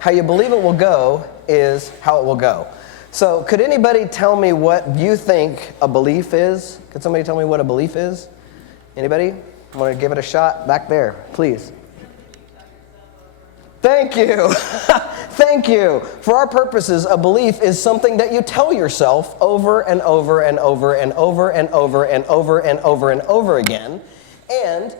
how you believe it will go is how it will go. So could anybody tell me what you think a belief is? Could somebody tell me what a belief is? Anybody? Want to give it a shot? Back there, please. Thank you. Thank you. For our purposes, a belief is something that you tell yourself over and over and over and over and over and over and over and over again. And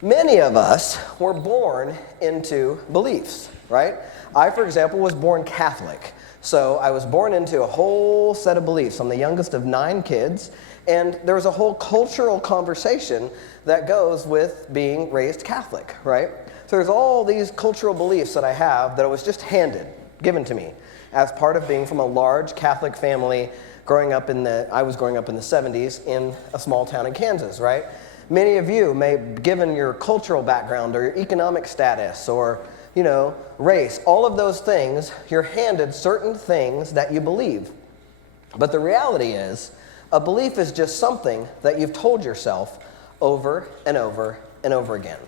many of us were born into beliefs, right? I, for example, was born Catholic. So I was born into a whole set of beliefs. I'm the youngest of 9 kids. And there was a whole cultural conversation that goes with being raised Catholic, right? So there's all these cultural beliefs that I have that was just given to me as part of being from a large Catholic family I was growing up in the 70s in a small town in Kansas, right? Many of you may, given your cultural background or your economic status or, race, all of those things, you're handed certain things that you believe. But the reality is, a belief is just something that you've told yourself over and over and over again.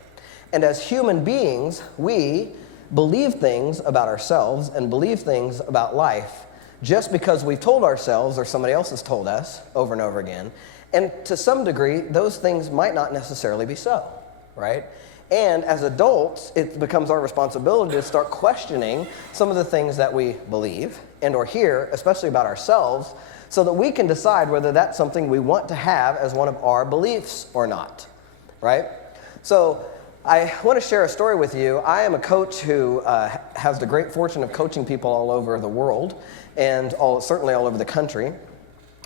And as human beings, we believe things about ourselves and believe things about life just because we've told ourselves or somebody else has told us over and over again. And to some degree, those things might not necessarily be so, right? And as adults, it becomes our responsibility to start questioning some of the things that we believe and or hear, especially about ourselves, so that we can decide whether that's something we want to have as one of our beliefs or not, right? So I want to share a story with you. I am a coach who has the great fortune of coaching people all over the world and certainly all over the country.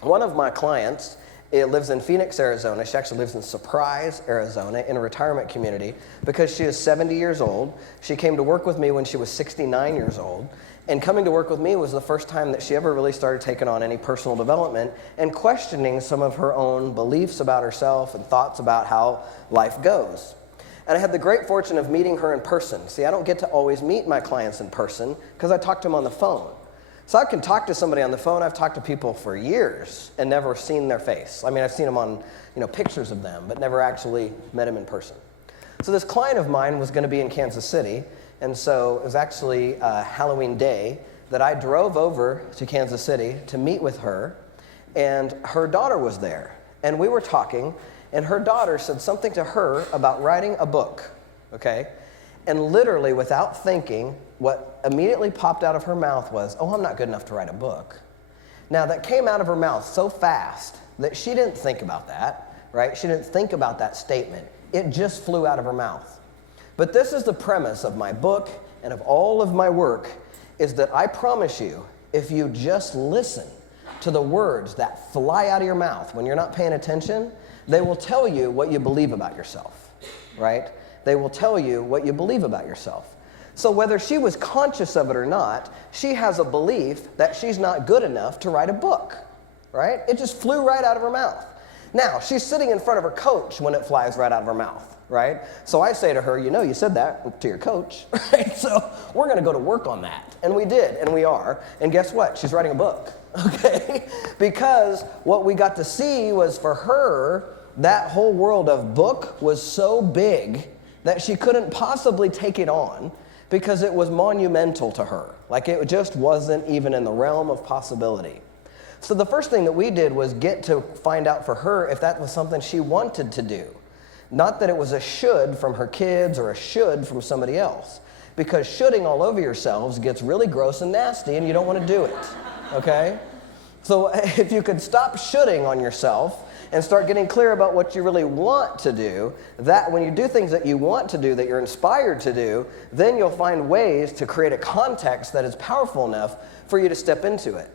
One of my clients lives in Phoenix, Arizona. She actually lives in Surprise, Arizona, in a retirement community because she is 70 years old. She came to work with me when she was 69 years old. And coming to work with me was the first time that she ever really started taking on any personal development and questioning some of her own beliefs about herself and thoughts about how life goes. And I had the great fortune of meeting her in person. See, I don't get to always meet my clients in person because I talk to them on the phone. So I can talk to somebody on the phone. I've talked to people for years and never seen their face. I mean, I've seen them on, pictures of them, but never actually met them in person. So this client of mine was going to be in Kansas City, and so it was actually Halloween Day that I drove over to Kansas City to meet with her, and her daughter was there. And we were talking, and her daughter said something to her about writing a book, okay? And literally, without thinking, what immediately popped out of her mouth was, "Oh, I'm not good enough to write a book." Now, that came out of her mouth so fast that she didn't think about that, right? She didn't think about that statement. It just flew out of her mouth. But this is the premise of my book and of all of my work, is that I promise you, if you just listen to the words that fly out of your mouth when you're not paying attention, they will tell you what you believe about yourself, right? They will tell you what you believe about yourself. So whether she was conscious of it or not, she has a belief that she's not good enough to write a book, right? It just flew right out of her mouth. Now, she's sitting in front of her coach when it flies right out of her mouth, right? So I say to her, you said that to your coach, right? So we're going to go to work on that. And we did, and we are. And guess what? She's writing a book, okay? Because what we got to see was, for her, that whole world of book was so big that she couldn't possibly take it on because it was monumental to her. Like, it just wasn't even in the realm of possibility. So the first thing that we did was get to find out for her if that was something she wanted to do. Not that it was a should from her kids or a should from somebody else. Because shoulding all over yourselves gets really gross and nasty and you don't want to do it, okay? So if you could stop shoulding on yourself and start getting clear about what you really want to do, that when you do things that you want to do, that you're inspired to do, then you'll find ways to create a context that is powerful enough for you to step into it.